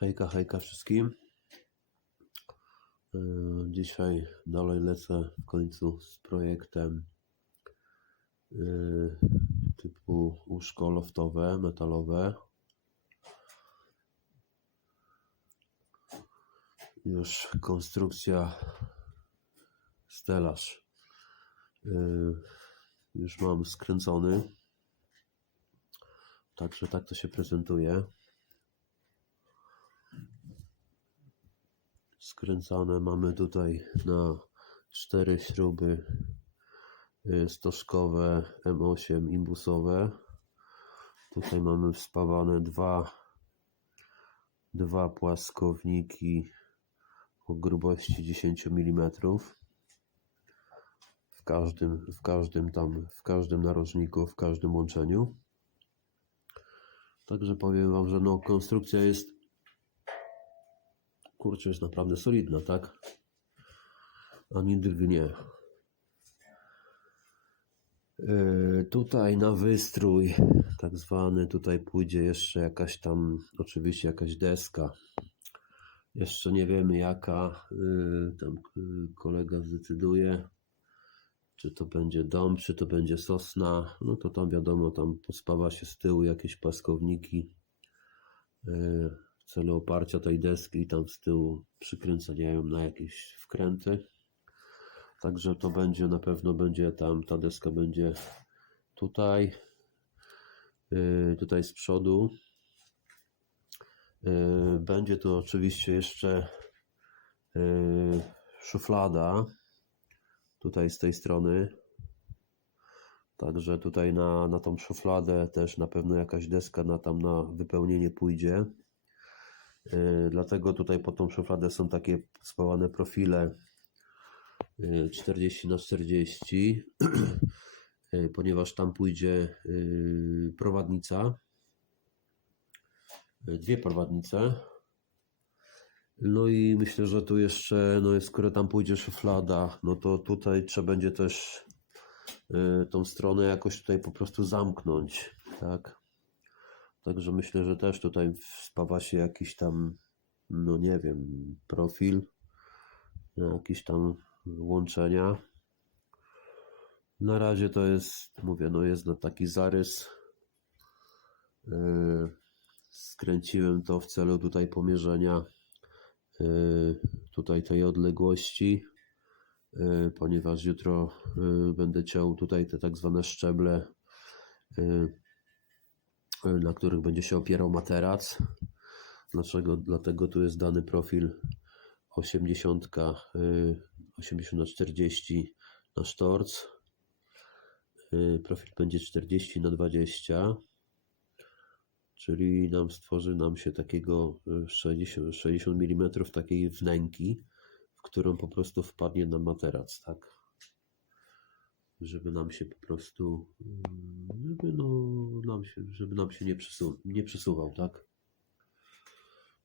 Hejka, hejka wszystkim. Yy, Dzisiaj dalej lecę w końcu z projektem yy, typu łóżko loftowe, metalowe. Już konstrukcja stelaż. Yy, Już mam skręcony. Także tak to się prezentuje. Skręcane mamy tutaj na cztery śruby y, stożkowe M8 imbusowe. Tutaj mamy wspawane dwa, dwa płaskowniki o grubości 10 mm. W każdym, w każdym tam, w każdym narożniku, w każdym łączeniu. Także powiem Wam, że no, konstrukcja jest kurczę, jest naprawdę solidna, tak? Ani drgnie. Yy, tutaj na wystrój, tak zwany, tutaj pójdzie jeszcze jakaś tam, oczywiście jakaś deska. Jeszcze nie wiemy jaka, yy, tam yy, kolega zdecyduje, czy to będzie dom, czy to będzie sosna. No to tam wiadomo, tam pospawa się z tyłu jakieś płaskowniki. Yy, w celu oparcia tej deski tam z tyłu przykręcają na jakieś wkręty. Także to będzie na pewno będzie tam, ta deska będzie tutaj, yy, tutaj z przodu. Yy, będzie tu oczywiście jeszcze yy, szuflada tutaj z tej strony. Także tutaj na, na tą szufladę też na pewno jakaś deska na tam na wypełnienie pójdzie. Yy, Dlatego tutaj pod tą szufladę są takie spawane profile yy, 40 na 40 yy, ponieważ tam pójdzie prowadnica. Dwie prowadnice. No i myślę, że tu jeszcze, no skoro tam pójdzie szuflada, no to tutaj trzeba będzie też tą stronę jakoś tutaj po prostu zamknąć, tak? Także myślę, że też tutaj spawa się jakiś tam, no nie wiem, profil, jakieś tam łączenia. Na razie to jest, mówię, no jest na taki zarys. Yy, Skręciłem to w celu tutaj pomierzenia yy, tutaj tej odległości, yy, ponieważ jutro będę ciął tutaj te tak zwane szczeble na których będzie się opierał materac. Dlaczego? Dlatego tu jest dany profil 80, y, 80 na 40 na sztorc. Y, Profil będzie 40 na 20, czyli nam stworzy nam się takiego y, 60, 60 mm takiej wnęki, w którą po prostu wpadnie nam materac, tak? żeby nam się po prostu, mm, żeby no, nam się, żeby nam się nie, przesu nie przesuwał, tak?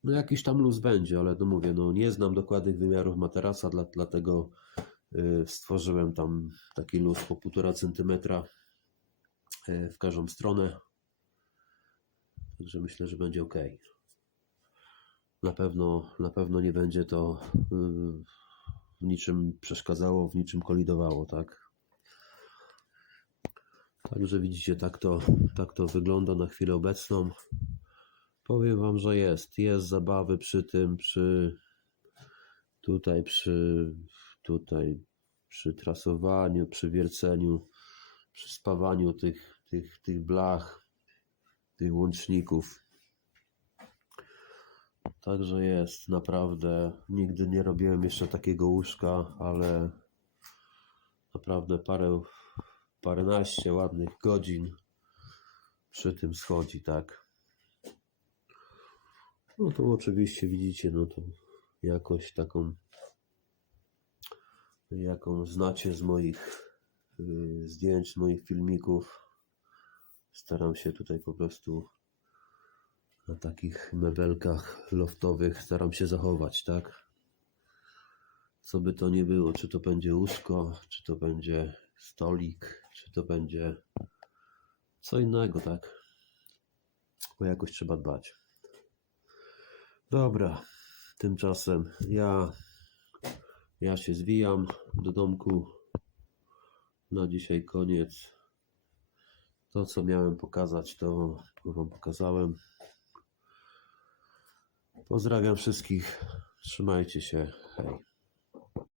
No jakiś tam luz będzie, ale no mówię, no nie znam dokładnych wymiarów materaca, dla, dlatego y, stworzyłem tam taki luz po 1,5 cm w każdą stronę. Także myślę, że będzie ok. Na pewno, na pewno nie będzie to y, w niczym przeszkadzało, w niczym kolidowało, tak? Także widzicie, tak to, tak to wygląda na chwilę obecną. Powiem Wam, że jest. Jest zabawy przy tym, przy tutaj, przy tutaj, przy trasowaniu, przy wierceniu, przy spawaniu tych, tych, tych blach, tych łączników. Także jest, naprawdę. Nigdy nie robiłem jeszcze takiego łóżka, ale naprawdę parę paręnaście ładnych godzin przy tym schodzi, tak. No to oczywiście widzicie, no to jakoś taką, jaką znacie z moich y, zdjęć, moich filmików. Staram się tutaj po prostu na takich mebelkach loftowych staram się zachować, tak? Co by to nie było, czy to będzie łóżko, czy to będzie stolik, czy to będzie co innego, tak? Bo jakoś trzeba dbać. Dobra, tymczasem ja, ja się zwijam do domku. Na dzisiaj koniec. To, co miałem pokazać, to Wam pokazałem. Pozdrawiam wszystkich. Trzymajcie się. Hej.